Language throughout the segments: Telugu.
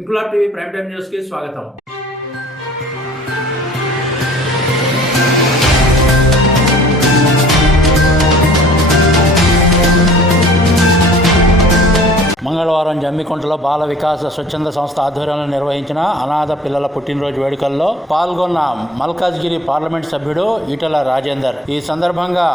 Inquilab TV prime time news కి స్వాగతం. మంగళవారం జమ్మికుంటలో బాల వికాస స్వచ్ఛంద సంస్థ ఆధ్వర్యంలో నిర్వహించిన అనాథ పిల్లల పుట్టినరోజు వేడుకల్లో పాల్గొన్న మల్కాజ్గిరి పార్లమెంట్ సభ్యుడు ఈటల రాజేందర్. ఈ సందర్భంగా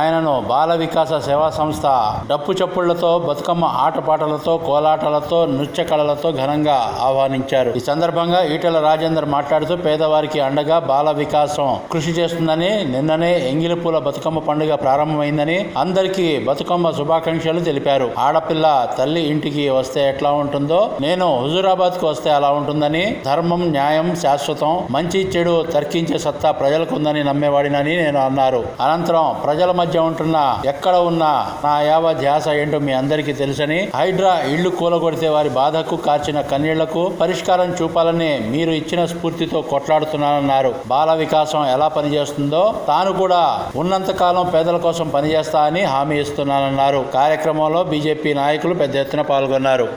ఆయనను బాల వికాస సేవా సంస్థ డప్పు చప్పుళ్లతో, బతుకమ్మ ఆటపాటలతో, కోలాటలతో, నృత్య కళలతో ఘనంగా ఆహ్వానించారు. ఈ సందర్భంగా ఈటల రాజేందర్ మాట్లాడుతూ పేదవారికి అండగా బాల వికాసం కృషి చేస్తుందని, నిన్ననే ఎంగిలిపూల బతుకమ్మ పండుగ ప్రారంభమైందని, అందరికీ బతుకమ్మ శుభాకాంక్షలు తెలిపారు. ఆడపిల్ల తల్లి ఇంటికి వస్తే ఎట్లా ఉంటుందో నేను హుజూరాబాద్ కు వస్తే అలా ఉంటుందని, ధర్మం, న్యాయం శాశ్వతం, మంచి చెడు తర్కించే సత్తా ప్రజలకు ఉందని నమ్మేవాడినని నేను అన్నారు. అనంతరం ప్రజల మధ్య ఉంటున్న, ఎక్కడ ఉన్నా నా యావ ధ్యాస ఏంటో మీ అందరికీ తెలుసని, హైడ్రా ఇళ్లు కూలగొడితే వారి బాధకు, కార్చిన కన్నీళ్లకు పరిష్కారం చూపాలని మీరు ఇచ్చిన స్ఫూర్తితో కొట్లాడుతున్నానన్నారు. బాల వికాసం ఎలా పనిచేస్తుందో తాను కూడా ఉన్నంతకాలం పేదల కోసం పనిచేస్తా అని హామీ ఇస్తున్నానన్నారు. కార్యక్రమంలో బీజేపీ నాయకులు పెద్ద ఎత్తున పాల్గొన్నారు.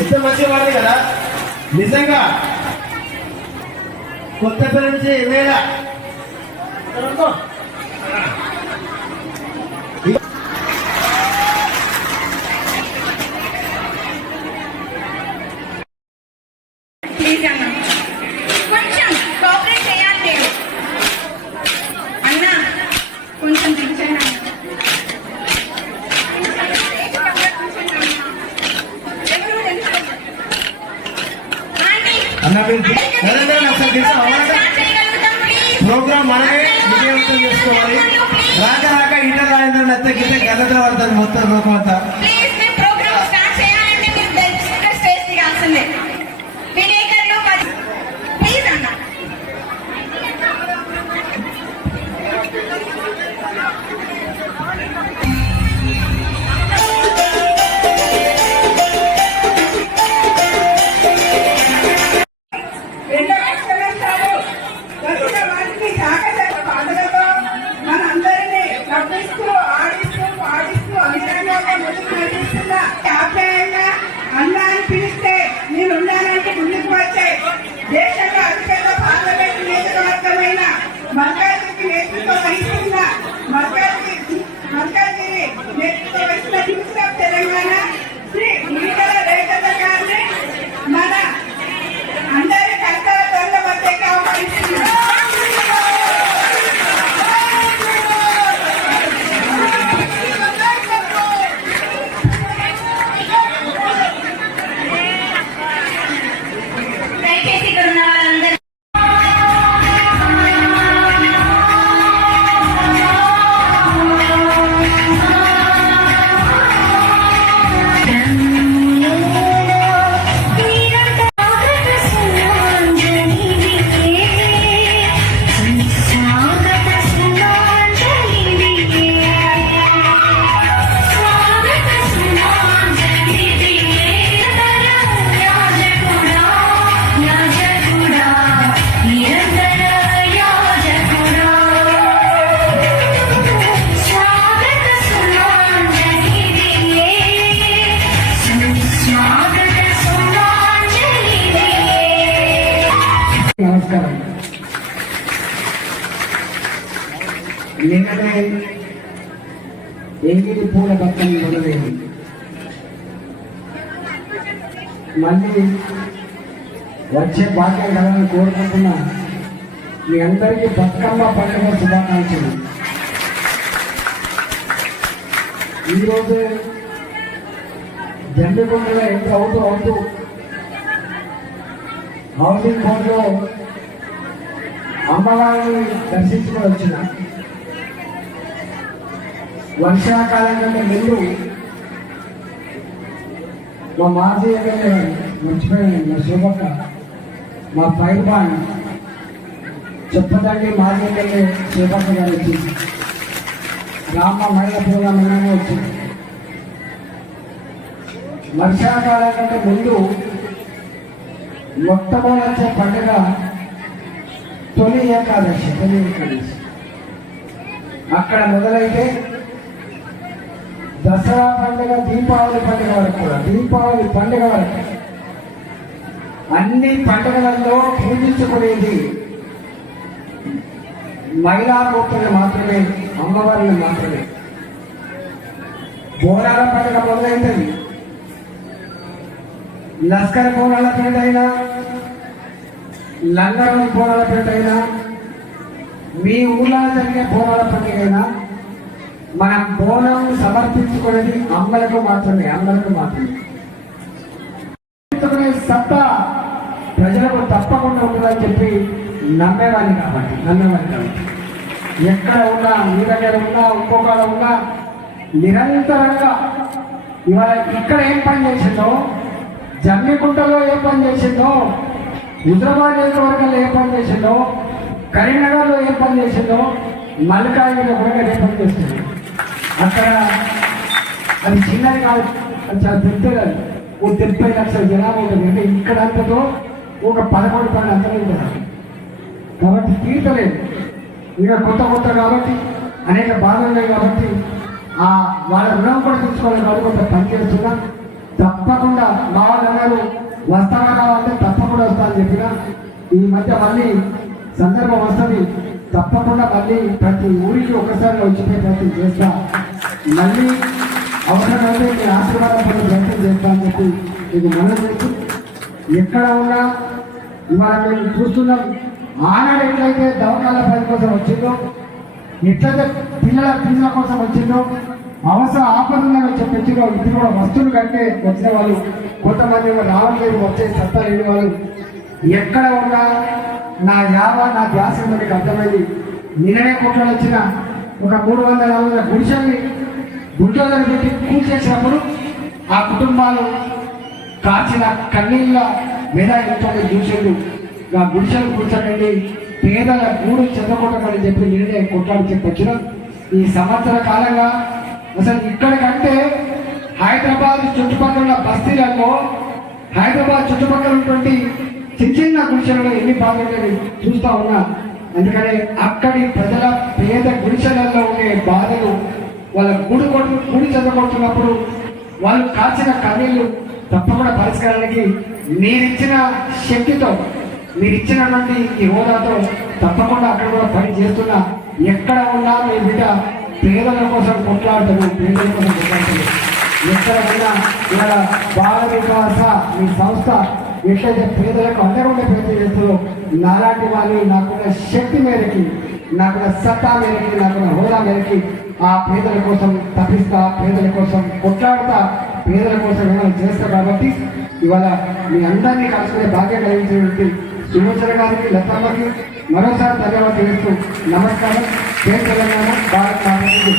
ఎంత మంచివాడు కదా నిజంగా. కొత్తపల్లి నుంచి వేళ నరేంద్ర అసలు తెలుసా ప్రోగ్రామ్ మనమే విజయవంతం చేసుకోవాలి. రాక రాక ఇంటర్ రాజేంద్ర ఎత్తగితే గల్లతో పడుతుంది మొత్తం లోకం అంతా. అన్నాన్ని పిలిస్తే నేను ఉన్నానంటే ముందుకు వచ్చాయి. దేశంలో అతిపెద్ద పార్లమెంట్ నియోజకవర్గమైన మల్కాజ్గిరి నేతృత్వం వహిస్తున్న మల్కాజ్గిరి నేతృత్వం వహిస్తున్న టీమ్స్ ఆఫ్ తెలంగాణ శ్రీ ఈటల రేఖల గారిని మన అందరి కర్తల తొండ మధ్యగా వహిస్తున్నారు. నమస్కారం. నిన్ననే ఎంగిలి పూల బతుకమ్మ మొదలైంది. మళ్ళీ వచ్చే భాగ్యం కలని కోరుకుంటున్నా. మీ అందరికీ బతుకమ్మ పండుగ శుభాకాంక్షలు. ఈరోజు జమ్మికొండలో ఎంత అవుతూ హౌసింగ్ బోర్డులో అమ్మవారిని దర్శించుకొని వచ్చిన. వర్షాకాలం కంటే ముందు మా మాజీ ఎమ్మెల్యే మర్చిపోయింది మా శోభక్క, మా పైర్బాన్ చెప్పదండి మాజీ ఎమ్మెల్యే శోభక్క గారు వచ్చింది. రామ మహిళ ప్రోగ్రాం వచ్చింది. వర్షాకాలం కంటే ముందు మొట్టమొదటి పండుగ తొలి ఏకాదశి. అక్కడ మొదలైతే దసరా పండుగ, దీపావళి పండుగ వరకు కూడా, దీపావళి పండుగ వరకు అన్ని పండుగలలో పూజించుకునేది మహిళా మూర్తులు మాత్రమే, అమ్మవారిని మాత్రమే. బోనాల పండుగ మొదలైతుంది. లస్కర్ బోనాల పేట అయినా, లంగరోని బోనాల పేట అయినా, మీ ఊళ్ళో జరిగే బోనాల పండుగ అయినా మనం బోనం సమర్పించుకునేది అమ్మలకు మాత్రమే, అమ్మలకు మాత్రమే. సత్తా ప్రజలకు తప్పకుండా ఉంటుందని చెప్పి నమ్మేవాడిని కాబట్టి ఎక్కడ ఉన్నా, మీ దగ్గర ఉన్నా, ఇంకొకడ ఉన్నా నిరంతరంగా ఇవాళ ఇక్కడ ఏం పని చేసిందో, జమ్మికుంటలో ఏ పని చేసిందో, హుజరాబాద్ నియోజకవర్గంలో ఏ పని చేసిందో, కరీంనగర్లో ఏ పని చేసిందో, మల్కాజ్గిరిలో కూడా ఏ పని చేస్తుంది. అక్కడ అది చిన్నది కాదు, అది చాలా పెద్దది. అది ఓ 30 లక్షల జనాభా ఉంటుంది. అంటే ఇక్కడ అంతతో ఒక 11 పని అంతనే ఉంటుంది. కాబట్టి తీర్చలేదు. ఇక కొత్త కాబట్టి అనేక బాధలు ఉన్నాయి. కాబట్టి వాళ్ళ రుణం కూడా తీసుకోవాలి. కాబట్టి కొంత పని చేస్తున్నా. తప్పకుండా మా వాళ్ళు అన్నారు వస్తావా రావాలంటే తప్పకుండా వస్తా అని చెప్పినా. ఈ మధ్య మళ్ళీ సందర్భం వస్తుంది. తప్పకుండా మళ్ళీ ప్రతి ఊరికి ఒక్కసారి వచ్చిపోయి ప్రయత్నం చేస్తా. మళ్ళీ అవసరమైతే మీ ఆశీర్వాదం పడే ప్రయత్నం చేస్తా అని చెప్పి మీకు మనం చేస్తూ, ఎక్కడ ఉన్నా ఇవాళ మేము చూస్తున్నాం. ఆనాడు ఎట్లయితే దవకాల పని కోసం వచ్చిందో, ఎట్లయితే పిల్లల ఫీజుల కోసం వచ్చిందో, అవసరం ఆపదలను చెప్పించిందో, ఇప్పుడు కూడా వస్తువులు కంటే వచ్చిన వాళ్ళు కొంతమంది రావట్లేదు, వచ్చే సత్తా లేని వాళ్ళు ఎక్కడ ఉన్నా నా నా ధ్యాస మీకు అర్థమైంది. నిన్ననే కొట్లాడు వచ్చిన ఒక 340 గుడిసెల్ని బుల్డోజర్ పెట్టి కూల్చేసినప్పుడు ఆ కుటుంబాలు కాచిన కన్నీళ్ళ మీద ఎంతో చూసిండు. ఆ గుడిసెలు కూర్చోకండి, పేదల గూడు చెందకూడదని చెప్పి నేనే కొట్లాడి చెప్పొచ్చిన. ఈ సంవత్సర కాలంగా అసలు ఇక్కడికంటే హైదరాబాద్ చుట్టుపక్కల బస్తీలలో, హైదరాబాద్ చుట్టుపక్కల ఉన్నటువంటి చిన్న చిన్న గుడిసెలలో ఎన్ని బాధలు చూస్తా ఉన్నా. అందుకని అక్కడి ప్రజల పేద గుడిసెలలో ఉండే బాధలు, వాళ్ళ గుడి చదవబడుతున్నప్పుడు వాళ్ళు కాల్చిన కన్నీళ్లు తప్పకుండా పరిష్కారానికి మీరిచ్చిన శక్తితో, మీరిచ్చినటువంటి ఈ హోదాతో తప్పకుండా అక్కడ కూడా పని చేస్తున్నా. ఎక్కడ ఉన్నా మీ బిడ్డ పేదల కోసం కొట్లాడుతుంది, పేదల కోసం కొట్లాడుతుంది. ఎక్కడ ఉన్నా ఇక్కడ బాల వికాస మీ సంస్థ ఎట్లయితే పేదలకు అందరూ ప్రయత్నం చేస్తుందో, నాలాంటి వాళ్ళు నాకున్న శక్తి మేరకి, నాకున్న సత్తా మేరకి, నాకున్న హోదా మేరకి ఆ పేదల కోసం తప్పిస్తా, పేదల కోసం కొట్లాడుతా, పేదల కోసం ఏమైనా చేస్తా. కాబట్టి ఇవాళ మీ అందరినీ కలుసుకునే భాగ్యం కలిగించినటువంటి సులోచన గారికి, లతమ్మకి మరోసారి ధన్యవాదాలు తెలుస్తూ నమస్కారం. జై తెలంగాణ, భారత్ మాతకి.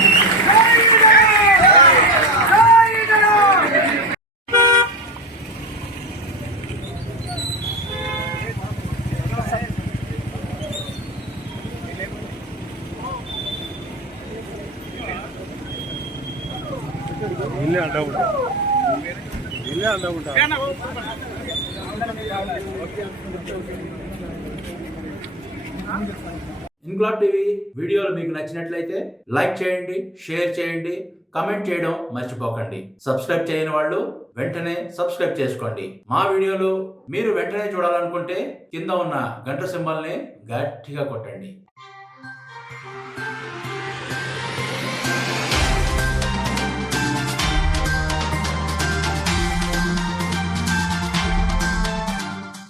ఇన్క్లాబ్ టీవీ వీడియోలు మీకు నచ్చినట్లయితే లైక్ చేయండి, షేర్ చేయండి, కమెంట్ చేయడం మర్చిపోకండి. సబ్స్క్రైబ్ చేయని వాళ్ళు వెంటనే సబ్స్క్రైబ్ చేసుకోండి. మా వీడియోలు మీరు వెంటనే చూడాలనుకుంటే కింద ఉన్న గంట సింబల్ని గట్టిగా కొట్టండి.